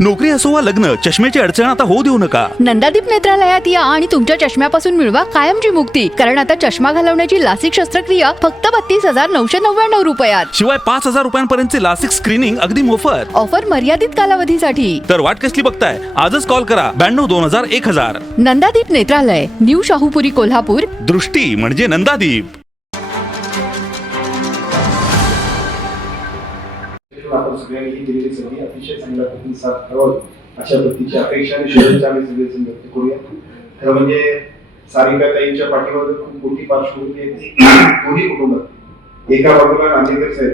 नोकरी असो वा लग्न, चष्म्याची अडचण आता होऊ देऊ नका. नंदादीप नेत्रालयात या आणि तुमच्या चष्म्यापासून मिळवा कायमची मुक्ती. कारण आता चष्मा घालवण्याची लासिक शस्त्रक्रिया फक्त 32,999 रुपयात. शिवाय 5,000 रुपयांपर्यंतचे लासिक स्क्रीनिंग अगदी मोफत. ऑफर मर्यादित कालावधीसाठी. तर वाट कसली बघताय, आजच कॉल करा 92-2000-1000. नंदादीप नेत्रालय, न्यू शाहूपुरी, कोल्हापूर. दृष्टी म्हणजे नंदादीप. आपण सगळ्यांनी ही दिलेली संधी अतिशय चांगल्या प्रतिसाद ठरवली अशा पद्धतीची अपेक्षा आणि शुभेच्छा आम्ही सगळेजण व्यक्त करूया. खरं म्हणजे सारिकाताईंच्या पाठीवर खूप मोठी पार्श्वभूमी आहे. दोन्ही कुटुंबात एका बाजूला नांदेकर साहेब,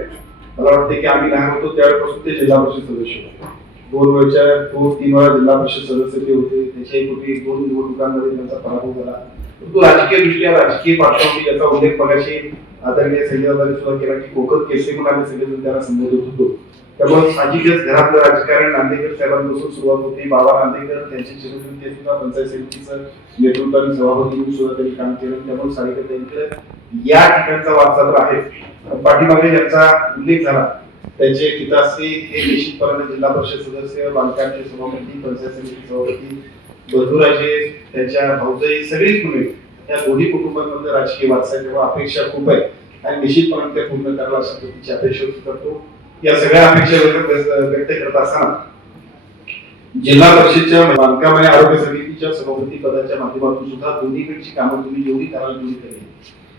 मला वाटते की आम्ही लहान होतो त्यावेळेपासून ते जिल्हा परिषद सदस्य होते. 2-3 वेळा जिल्हा परिषद सदस्य ते होते. त्याच्याही पूर्वी 2 निवडणुकांमध्ये त्यांचा पराभव झाला. परंतु राजकीय दृष्ट्या राजकीय पार्श्वभूमी याचा उल्लेख मगाशी आदरणीय संजयदादांनी सुद्धा केला की कोकण केसरी म्हणून आम्ही सगळेजण त्याला संबोधत होतो. त्यामुळे साहजिकच घरातलं राजकारण नांदेकर साहेबांपासून सुरुवात होते. बाबा नांदेकर त्यांचे चिरंजीव, ते सुद्धा पंचायत समितीचं नेतृत्व आणि सभापती म्हणून सुद्धा त्यांनी काम केलं. त्यामुळे सारिकाताईंकडे या ठिकाणचा वारसा तर आहे. पाठीमागे ज्यांचा उल्लेख झाला त्यांचे पिताश्री हे निश्चितपणे जिल्हा परिषद सदस्य, बांधकामचे सभापती, पंचायत समिती सभापती, बंधुराजे, त्यांच्या भाऊजाई सगळीच मुले या दोन्ही कुटुंबांमध्ये राजकीय वारसा, तेव्हा अपेक्षा खूप आहे आणि निश्चितपणे ते पूर्ण करायला अशा पद्धतीची अपेक्षा करतो. या सगळ्या अपेक्षा व्यक्त करत असताना जिल्हा परिषदच्या बांधकाम आणि आरोग्य समितीच्या सभापती पदाच्या माध्यमातून सुद्धा दोन्हीकडची कामं तुम्ही जेवढी कराल तेवढी केली.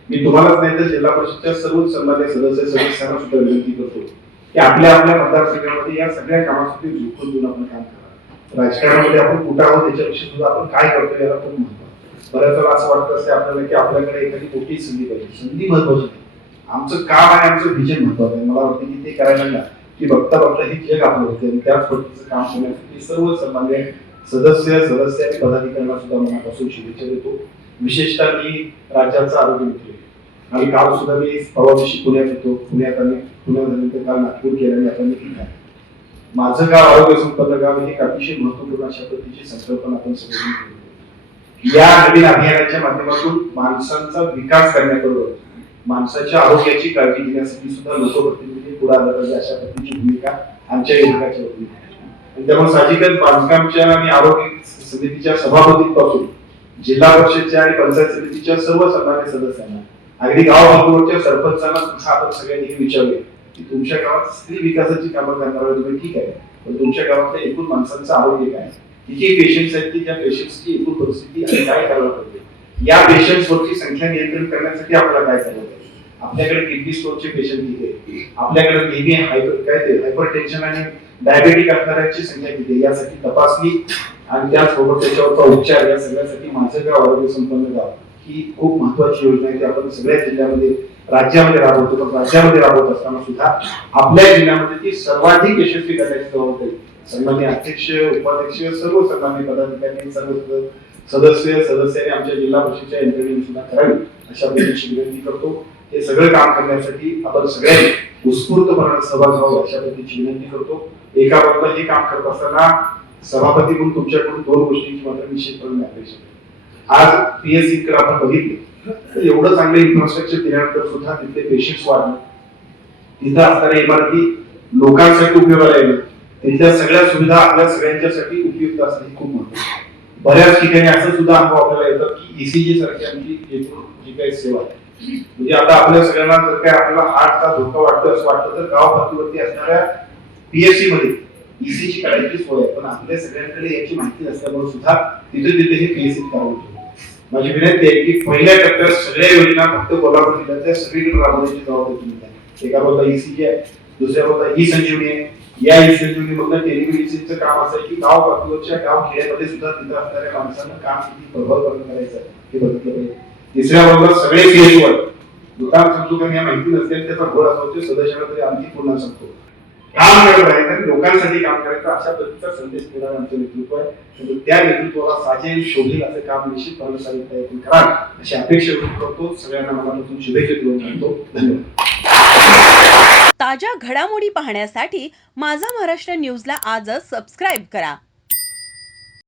मी तुम्हालाच नाही तर जिल्हा परिषदच्या सर्व सन्मान्य सदस्यांना सुद्धा विनंती करतो की आपल्या मतदारसंघामध्ये या सगळ्या कामासाठी झुकून देऊन आपण काम करा. राजकारणामध्ये आपण कुठं आहोत त्याच्याविषयी सुद्धा आपण काय करतो याला खूप महत्व. बऱ्याच वेळा असं वाटतं असते आपल्याला की आपल्याकडे एखादी मोठी संधी पाहिजे. संधी महत्वाची नाही, आमचं काम आणि आमचं विजन महत्वाचं आहे. मला वाटतं की ते करायला लागलं की बघता बघता हे जग आपलं होतं आणि त्याच पद्धतीचं काम करण्यासाठी सर्व सन्मान्य सदस्य आणि पदाधिकाऱ्यांना सुद्धा मनापासून शुभेच्छा देतो. विशेषतः मी राज्याचा आरोग्य मंत्री आणि काल सुद्धा मी परवा दिवशी पुण्यात येतो. पुण्यानंतर काल नागपूर केलं आणि आता मी ठीक आहे. माझं गाव आरोग्य संपन्न गाव हे एक अतिशय महत्वपूर्ण अशा पद्धतीची संकल्पना आपण सगळ्यांनी केली. या नवीन अभियानाच्या माध्यमातून माणसांचा विकास करण्याबरोबर माणसाच्या आरोग्याची काळजी घेण्यासाठी सुद्धा लोकप्रतिनिधी पुढे आले पाहिजे अशा पद्धतीची भूमिका आमच्या विभागाच्या वतीने आहे. त्यामुळे साहजिकच बांधकामच्या आणि आरोग्य समितीच्या सभापतींपासून जिल्हा परिषदच्या आणि पंचायत समितीच्या सर्व सन्मान्य सदस्यांना, अगदी गाव पातळीवरच्या सरपंचांना सुद्धा आपण सगळ्यांनी विचारूया की तुमच्या गावात स्त्री विकासाची कामं करणार तुम्ही ठीक आहे, पण तुमच्या गावातल्या एकूण माणसांचं आरोग्य काय, किती पेशंट्स आहेत की त्या पेशंट्सची एकूण परिस्थिती आणि काय करायला पाहिजे, या पेशंट्स वरची संख्या नियंत्रण करण्यासाठी आपल्याला काय करायला पाहिजे. आपल्याकडे किडनी स्टोनचे पेशंट किती आहे, आपल्याकडे नेहमी हायपर टेन्शन आणि डायबेटिक असणाऱ्यांची संख्या किती आहे, यासाठी तपासणी आणि त्याचबरोबर त्याच्यावरचा उपचार, या सगळ्यासाठी माझं गाव आरोग्य संपन्न गाव ही खूप महत्वाची योजना आहे. ती आपण सगळ्या जिल्ह्यामध्ये राज्यामध्ये राबवतो. पण राज्यामध्ये राबवत असताना सुद्धा आपल्या जिल्ह्यामध्ये ती सर्वाधिक यशस्वी करण्याची जबाबदारी सन्मान्य अध्यक्ष, उपाध्यक्ष, सर्व सन्मान्य पदाधिकारी, सर्व सदस्यांनी आमच्या जिल्हा परिषदेच्या यंत्रणेने सुद्धा करावी अशा पद्धतीची विनंती करतो. हे सगळं काम करण्यासाठी आपण सगळ्यांनी उत्स्फूर्तपणे सहभाग व्हावा अशा पद्धतीची विनंती करतो. एका बाजूला हे काम करत असताना सभापती म्हणून तुमच्याकडून 2 गोष्टींची मात्र निश्चितपणे अपेक्षा आहे. आज पीएससी कडे आपण बघितले तर एवढं चांगलं इन्फ्रास्ट्रक्चर दिल्यानंतर सुद्धा तिथले पेशंट्स वाढले, तिथं असणाऱ्या इमारती लोकांसाठी उपयोगाला येणं, तिथल्या सगळ्या सुविधा आपल्या सगळ्यांच्यासाठी उपयुक्त असणे खूप महत्त्वाचं. बऱ्याच ठिकाणी असं सुद्धा अनुभव आपल्याला येतात की ईसीजी सारखी आमची जी काही सेवा आहे, म्हणजे आता आपल्या सगळ्यांना जर काय आपल्याला हार्टचा धोका वाटतो असं वाटतं तर गाव पातळीवरती असणाऱ्या पीएससी मध्ये ईसीजी काढायची सोय आहे. पण आपल्या सगळ्यांकडे याची माहिती नसल्यामुळे सुद्धा तिथे हे पीएससी करावं. माझी विनंती आहे की पहिल्या टप्प्यात सगळ्या योजना फक्त कोल्हापूर जिल्ह्यातल्या सगळीकडे राबवण्याची जबाबदारी तुम्ही आहे. एका बाजूला ईसीजी आहे, दुसऱ्या बाजूला ई संजीवनी आहे. या ई संजीवनी मधलं टेलिमेडिसिनचं काम असं आहे की गाव पातळीवरच्या गाव खेड्यामध्ये सुद्धा तिथं असणाऱ्या माणसांना काम किती प्रभावपणे करायचं आहे हे बघितलं पाहिजे. तिसऱ्या बाजूला सगळे पीएचवर दुकान सांगतो का या माहिती नसते त्याचा घोड असतो सदस्यांना तरी आमची पूर्ण सांगतो काम करत आहे आणि लोकांसाठी काम करायचं अशा पद्धतीचा संदेश देणारं आमचं नेतृत्व आहे. त्या नेतृत्वाला साजेल शोभेल असं काम निश्चितपणे साहित्य कराल अशी अपेक्षा व्यक्त करतो. सगळ्यांना मनापासून शुभेच्छा देऊन सांगतो. धन्यवाद. ताज्या घडामोडी पाहण्यासाठी माझा महाराष्ट्र न्यूजला आजच सबस्क्राईब करा.